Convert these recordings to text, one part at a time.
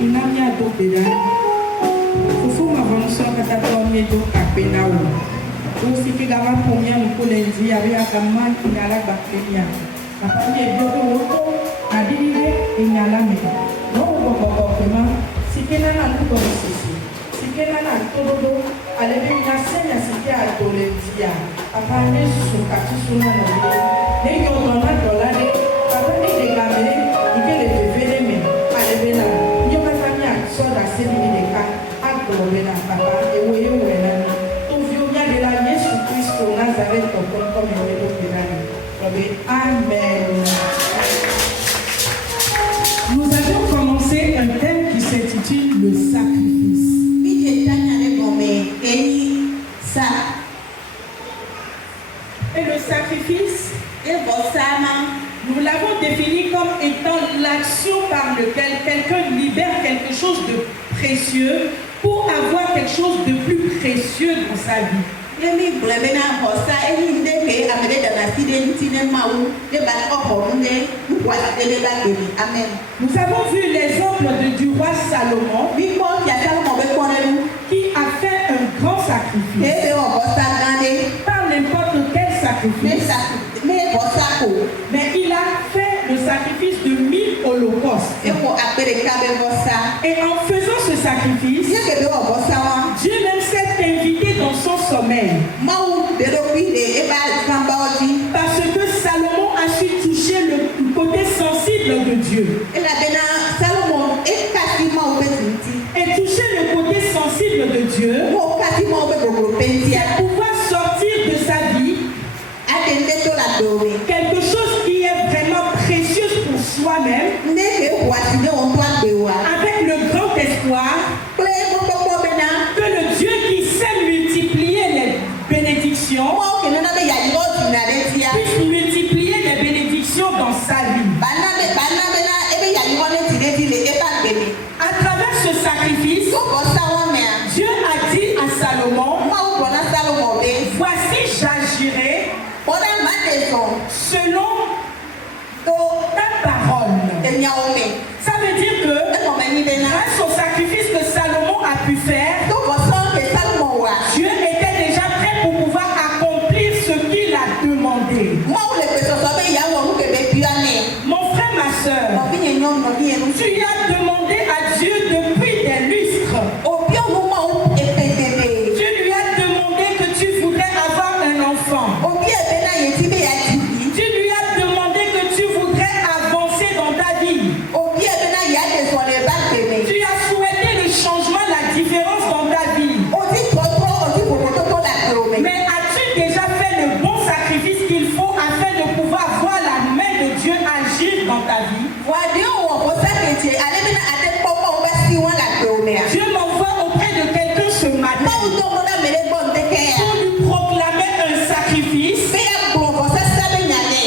inamia do peda. Fufu ma vanso kata tomie do kapena o. O si ke gava pomia no polenzi ari akaman inala bakenia. Papa mi do ko na dile inala me. No ko kema si ke na ko sisi. Si ke na todo alebe na senya si ke a dolenzia. Papa ne su kati su na no. Ne yo dona dolare. Papa ni de gamele ike le vevele me. Alebe na yo papa mi a so da se mi de ka a globena papa ewe na ni. Tu viu mi de la Yesu Cristo Nazareth comme yo do pedani. Amen. Nous avons commencé un thème qui s'intitule le sacrifice. Et le sacrifice, nous l'avons défini comme étant l'action par laquelle quelqu'un libère quelque chose de précieux pour avoir quelque chose de plus précieux dans sa vie. Nous avons vu l'exemple du roi Salomon qui a fait un grand sacrifice. Pas n'importe quel sacrifice. Mais il a fait le sacrifice de 1000 holocaustes. Et en faisant ce sacrifice, Dieu même s'est invité dans son sommeil. Parce que Salomon a su toucher le côté sensible de Dieu. Et toucher le côté sensible de Dieu, c'est pouvoir sortir de sa vie quelque chose qui est vraiment précieux pour soi-même, avec le grand espoir que le Dieu qui sait multiplier les bénédictions puisse multiplier les bénédictions dans sa vie. À travers ce sacrifice, Dieu a dit à Salomon, voici j'agirai selon ta parole. Ça veut dire que grâce au sacrifice que Salomon a pu faire, Dieu était déjà prêt pour pouvoir accomplir ce qu'il a demandé. Mon frère, ma soeur, tu as demandé à Dieu depuis des lustres. Tu lui as demandé que tu voudrais avoir un enfant. Tu lui as demandé que tu voudrais avancer dans ta vie. Tu as souhaité le changement, la différence dans ta vie. Mais as-tu déjà fait le bon sacrifice qu'il faut afin de pouvoir voir la main de Dieu agir dans ta vie? Dieu m'envoie auprès de quelqu'un ce matin pour lui proclamer un sacrifice,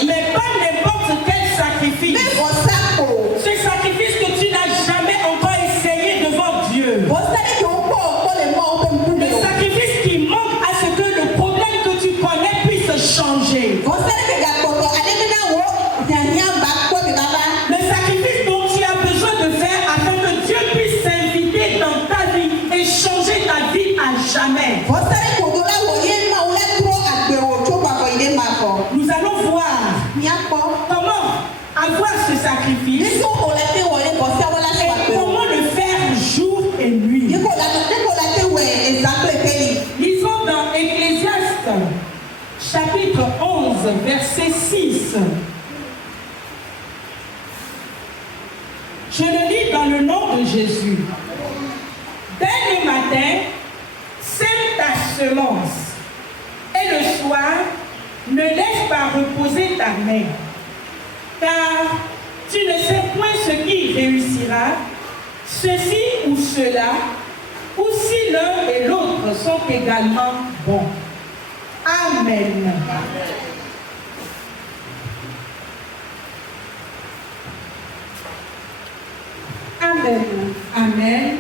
mais pas n'importe quel sacrifice. Ce sacrifice que tu n'as jamais encore essayé devant Dieu. Le sacrifice qui manque à ce que le problème que tu connais puisse changer. Le sacrifice dont tu as besoin de faire afin que Dieu puisse s'inviter dans ta vie et changer ta vie à jamais. Nous allons voir comment avoir ce sacrifice et comment le faire jour et nuit. Lisons dans Ecclésiaste chapitre 11 verset 6. Je le lis dans le nom de Jésus. Dès le matin, sème ta semence, et le soir, ne laisse pas reposer ta main, car tu ne sais point ce qui réussira, ceci ou cela, ou si l'un et l'autre sont également bons. Amen. Amen. Amen.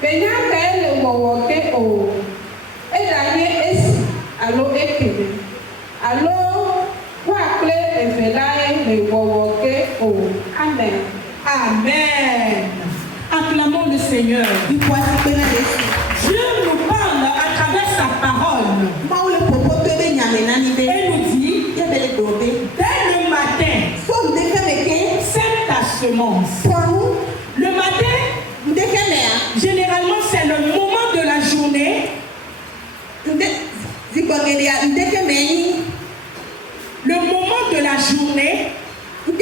Benyaka ele wɔwɔke o. Edanye esi alo ekele. Alo wakple evelaye le wɔwɔke o. Amen. Amen. Acclamons le Seigneur. Dieu nous parle à travers sa parole. Et nous dit, dès le matin, sème ta semence. Le matin, généralement, c'est le moment de la journée. Le moment de la journée où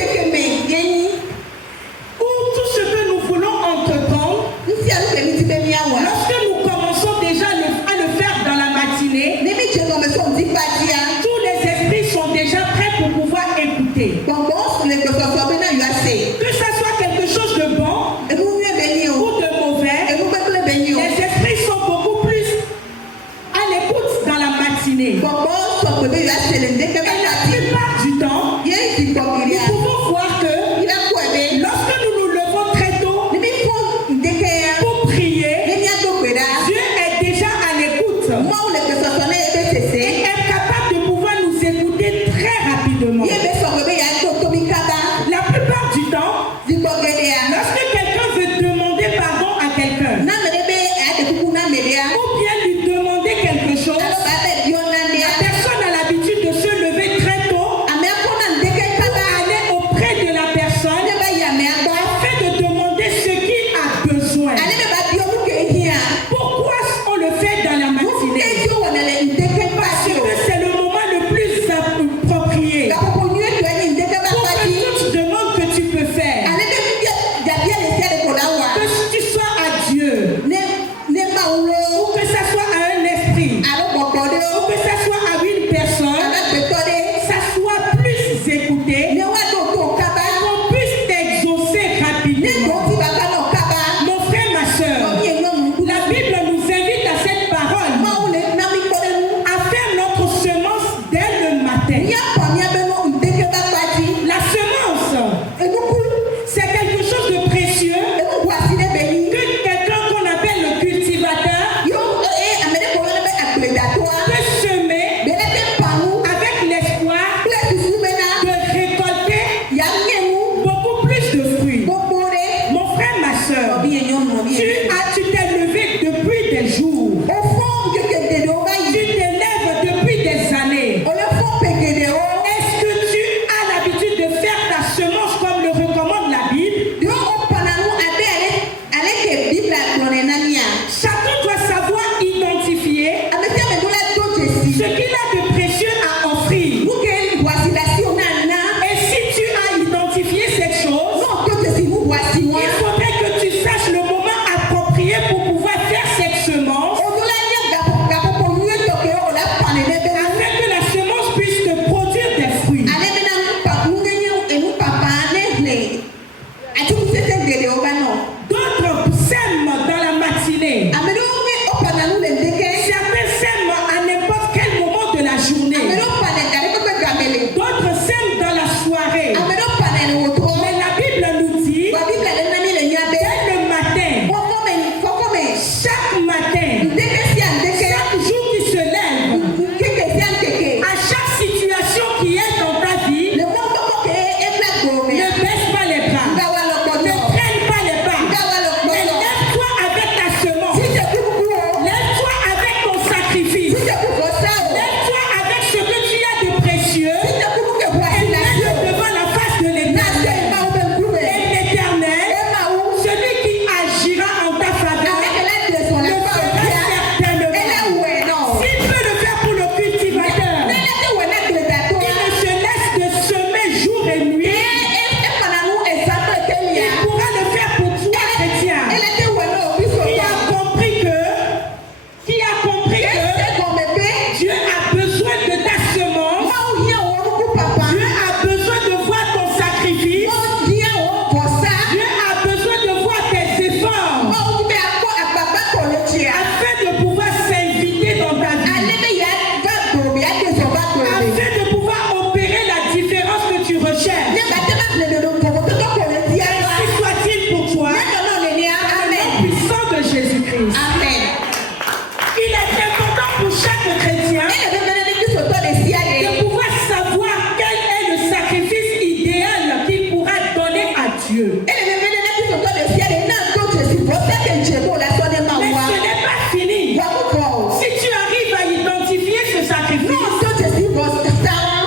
tout ce que nous voulons entreprendre, lorsque nous commençons déjà à le faire dans la matinée, tous les esprits sont déjà prêts pour pouvoir écouter. Que ce soit quelque chose de bon ou de mauvais, les esprits sont beaucoup plus à l'écoute dans la matinée. Et la plupart du temps, nous pouvons voir que lorsque nous nous levons très tôt pour prier, Dieu est déjà à l'écoute et est capable de pouvoir nous écouter très rapidement. La plupart du temps, lorsque quelqu'un veut demander pardon à quelqu'un ou bien lui demander quelque chose, la personne a l'habitude de se lever Jésus-Christ. Amen. Il est important pour chaque chrétien de pouvoir savoir quel est le sacrifice idéal qu'il pourra donner à Dieu. Mais ce n'est pas fini. Si tu arrives à identifier ce sacrifice,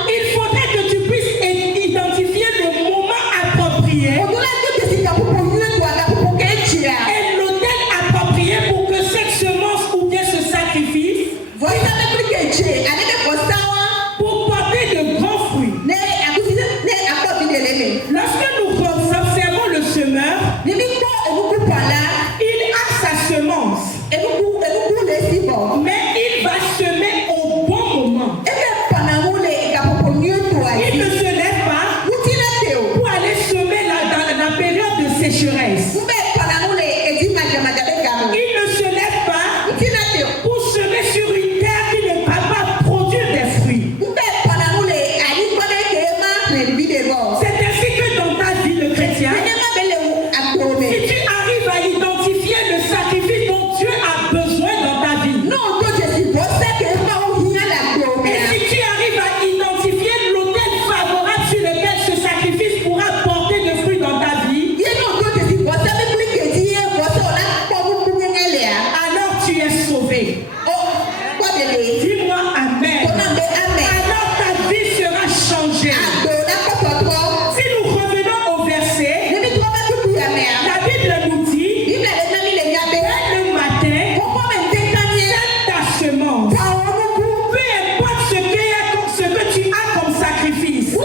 il faudrait que tu puisses identifier le moment approprié et l'autel approprié pour que cette semence ou bien ce sacrifice pour porter de grands fruits. Lorsque nous observons le semeur, il a sa semence, mais il va semer au bon moment. Il ne se lève pas pour aller semer dans la période de sécheresse. Il ne se lève pas pour semer sur une terre qui ne va pas produire des fruits. C'est ainsi que dans ta vie de chrétien, si tu arrives à identifier le sacrifice dont Dieu a besoin dans ta vie, et si tu arrives à identifier l'autel favorable sur lequel ce sacrifice pourra porter de fruits dans ta vie, alors tu es sauvé. Dis-moi Amen. Alors ta vie sera changée. Si nous revenons au verset, la Bible nous dit, dès le matin, sème ta semence. Peu importe ce que tu as comme sacrifice. Ça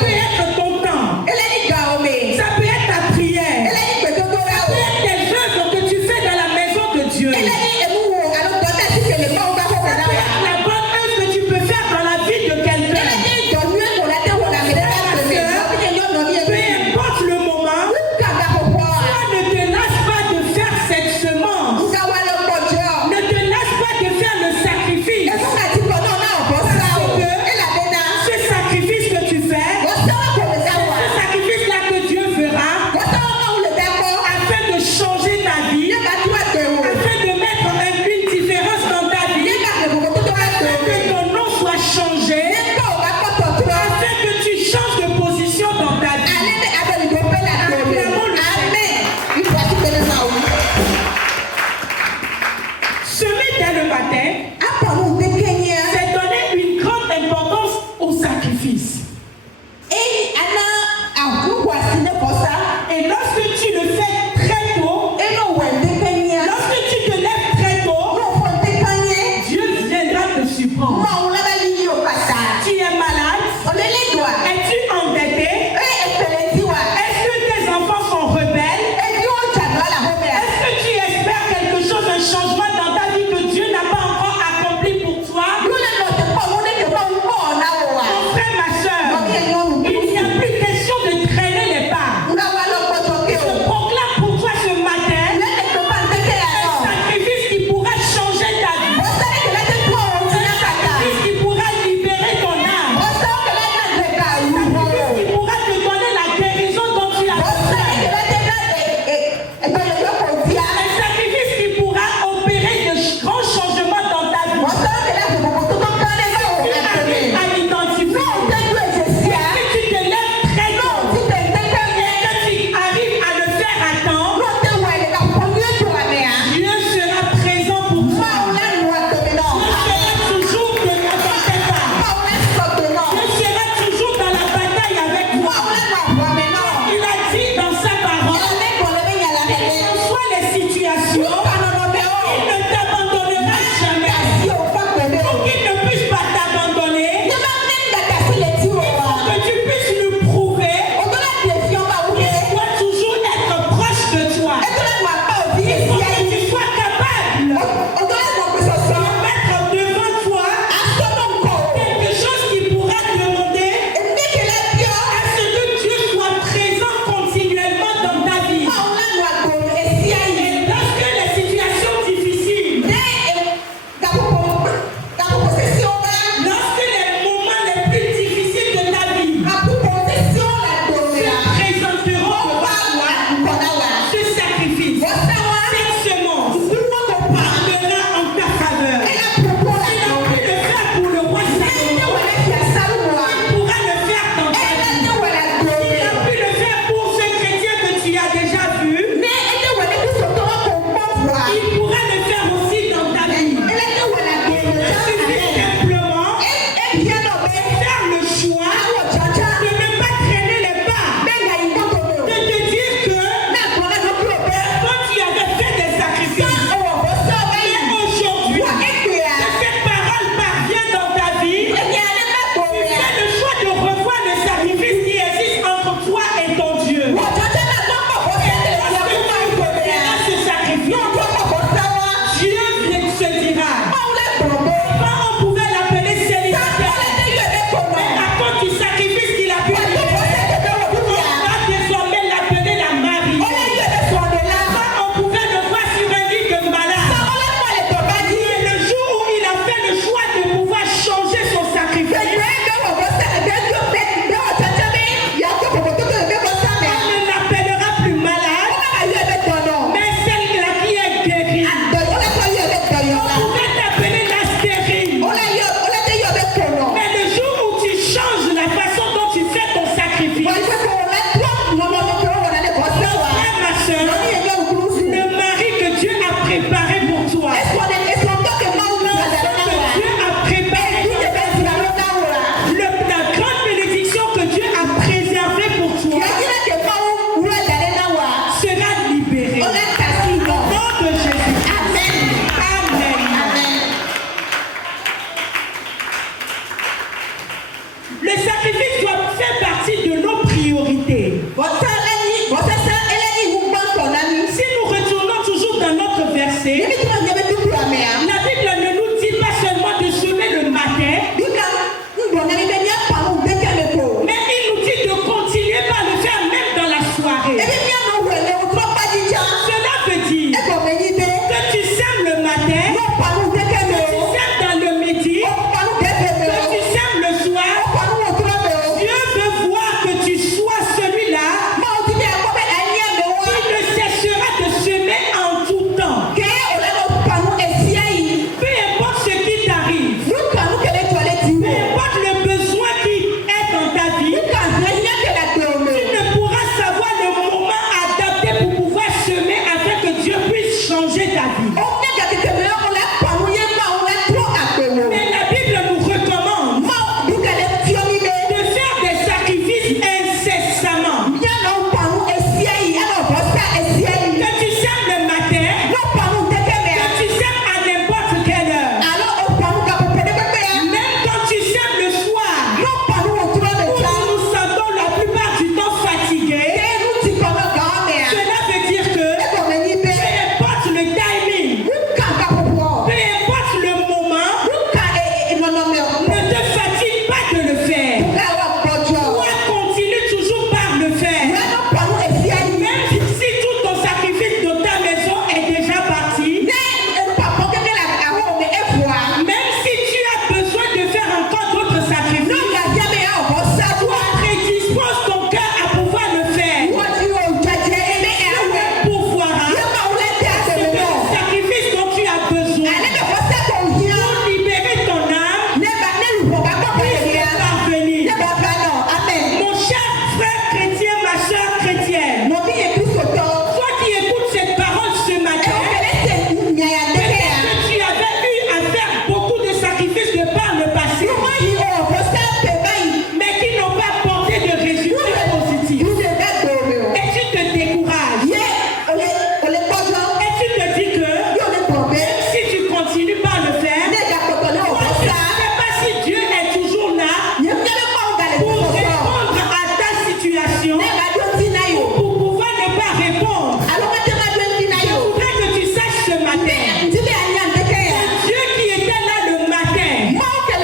peut être ton temps. Ça peut être ta prière. Ça peut être tes œuvres que tu fais dans la maison de Dieu. Ça peut être la bonne œuvre que tu peux faire dans la vie de quelqu'un. Peu importe le moment, toi ne te lasse pas de faire cette semence. Ne te lasse pas de faire le sacrifice. Ce sacrifice que tu fais, ce sacrifice-là que Dieu fera, afin de changer ta vie, afin de mettre une différence dans ta vie, afin que ton nom soit changé, afin que tu changes de position dans ta vie. Acclamons le Seigneur. Semer dès le matin, c'est donner une grande importance au sacrifice. Et lorsque tu le fais très tôt, lorsque tu te lèves très tôt, Dieu viendra te surprendre. Tu es malade? Es-tu endetté? Est-ce que tes enfants sont rebelles? Est-ce que tu espères quelque chose, un changement dans ta vie que Dieu n'a pas encore accompli pour toi? Mon frère, ma soeur, il n'y a plus question de traîner les pas. Je proclame pour toi ce matin un sacrifice qui pourra changer ta vie. Un sacrifice qui pourra libérer ton âme. Un sacrifice qui pourra te donner la guérison dont tu as besoin. Un sacrifice qui pourra opérer de grands changements dans ta vie. Tu arrives à l'identifier. Si tu te lèves très tôt et que tu arrives à le faire à temps, Dieu sera présent pour toi. Dieu sera toujours dans tes pas. Dieu sera toujours dans la bataille avec toi. Il a dit dans sa parole, quelles que soient les situations, il ne t'abandonnera jamais. Pour qu'il ne puisse pas t'abandonner, pour que tu puisses le prouver, il doit toujours être proche de toi. Il faut que tu sois capable de mettre devant toi quelque chose qui pourra demander à ce que Dieu soit présent continuellement dans ta vie. Et lorsque les préparé pour toi. La grande bénédiction que Dieu a préservée pour toi sera libérée. Au nom de Jésus. Amen. Le sacrifice doit faire partie de nos priorités. Si nous retournons toujours dans notre verset, la Bible ne nous dit pas seulement de semer le matin, mais il nous dit de continuer par le faire même dans la soirée. Cela veut dire que tu sèmes le matin, que tu sèmes dans le midi, que tu sèmes le soir. Dieu veut voir que tu sois celui-là qui ne cessera de semer en tout temps. Peu importe ce qui t'arrive, peu importe le besoin qui est dans ta vie, tu ne pourras savoir le moment adapté pour pouvoir semer afin que Dieu puisse changer ta vie. Mais la Bible nous recommande de faire des sacrifices incessamment. Que tu sèmes le matin, que tu sèmes à n'importe quelle heure. Même quand tu sèmes le soir, où nous nous sentons la plupart du temps fatigués, cela veut dire que peu importe le timing, peu importe le moment, ne te fatigue pas de le faire. Toi, continue toujours par le faire. Même si tout ton sacrifice de ta maison est déjà parti, même si tu as besoin de faire encore d'autres sacrifices, toi prédispose ton cœur à pouvoir le faire. Pouvoir c'est le sacrifice dont tu as besoin pour libérer ton âme puisse parvenir. Mon cher frère chrétien, ma soeur chrétienne, toi qui écoutes cette parole ce matin, peut-être que tu avais eu à faire beaucoup de sacrifices de par le passé, mais qui n'ont pas porté de résultats positifs. Et tu te décourages. Et tu te dis que si tu continues par le faire, je ne sais pas si Dieu est toujours là pour répondre à ta situation, pour pouvoir ne pas répondre. Je voudrais que tu saches ce matin, Dieu qui était là le matin, lorsque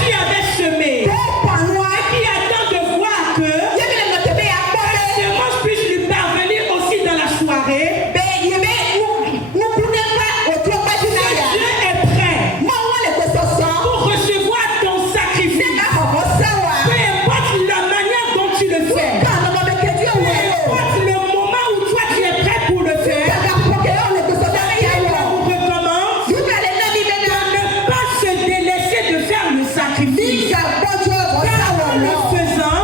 tu avais semé, et qui attend de voir que la semence puisse lui parvenir aussi dans la soirée, Dieu est prêt pour recevoir ton sacrifice. Peu importe la manière dont tu le fais, peu importe le moment où toi tu es prêt pour le faire, je vous recommande de ne pas se délaisser de faire le sacrifice. Car en le faisant,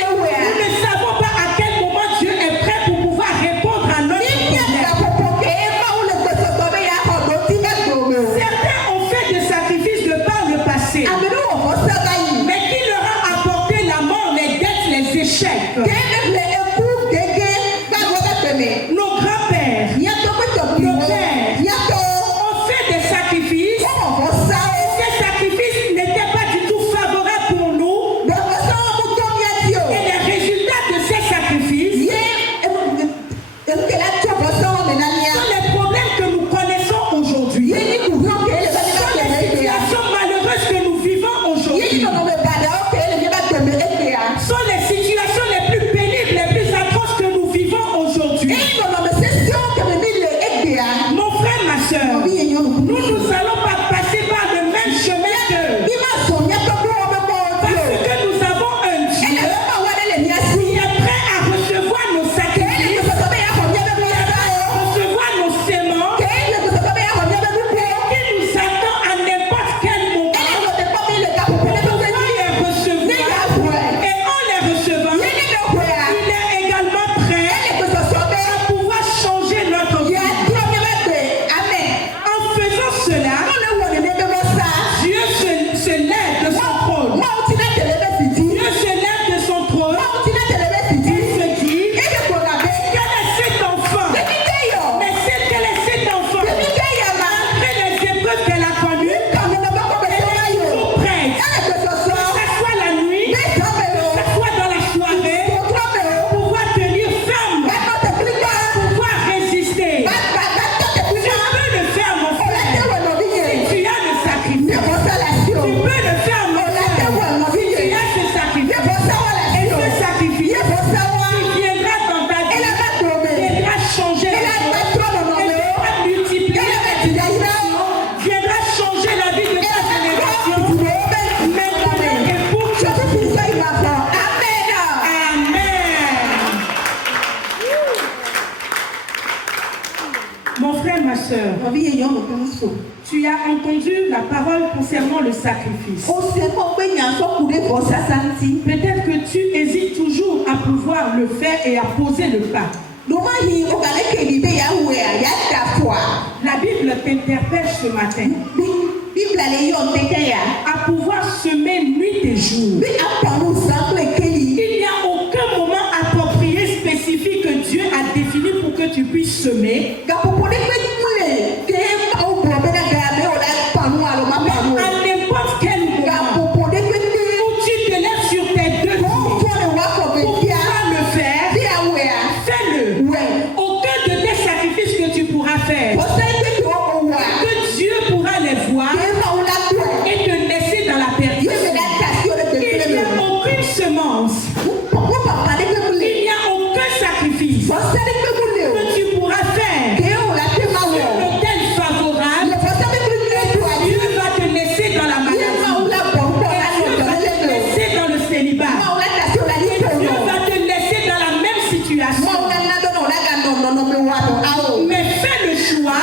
nous ne savons pas à quel moment Dieu est prêt pour pouvoir répondre à notre problème. Certains ont fait des sacrifices de par le passé, mais qui leur a apporté la mort, les dettes, les échecs. Nos grands-pères, nos pères ont fait des sacrifices. Ces sacrifices n'étaient pas du tout favorables pour nous. Et les résultats de ces sacrifices sont les problèmes que nous connaissons aujourd'hui. Sont les situations malheureuses que nous vivons aujourd'hui. Sont les situations les plus pénibles, les plus atroces que nous vivons aujourd'hui. Mon frère, ma soeur, nous allons pas passer par le même chemin qu'eux. Parce que nous avons un Dieu qui est prêt à recevoir nos sacrifices, recevoir nos sémences, qui nous attend à n'importe quel moment pour pouvoir les recevoir. Et en les recevant, il est également prêt à pouvoir changer notre vie. Mon frère, ma soeur, tu as entendu la parole concernant le sacrifice. Peut-être que tu hésites toujours à pouvoir le faire et à poser le pas. La Bible t'interpelle ce matin à pouvoir semer nuit et jour. Il n'y a aucun moment approprié, spécifique que Dieu a défini pour que tu puisses semer. Mais à n'importe quel moment où tu te lèves sur tes deux pieds pour pouvoir le faire, fais-le. Aucun de tes sacrifices que tu pourras faire, que Dieu pourra les voir et te laisser dans la perdition. Il n'y a aucune semence, il n'y a aucun sacrifice que tu pourras faire sur l'autel favorable. Dieu va te laisser dans la maladie. Dieu va te laisser dans le célibat. Dieu va te laisser dans la même situation. Mais fais le choix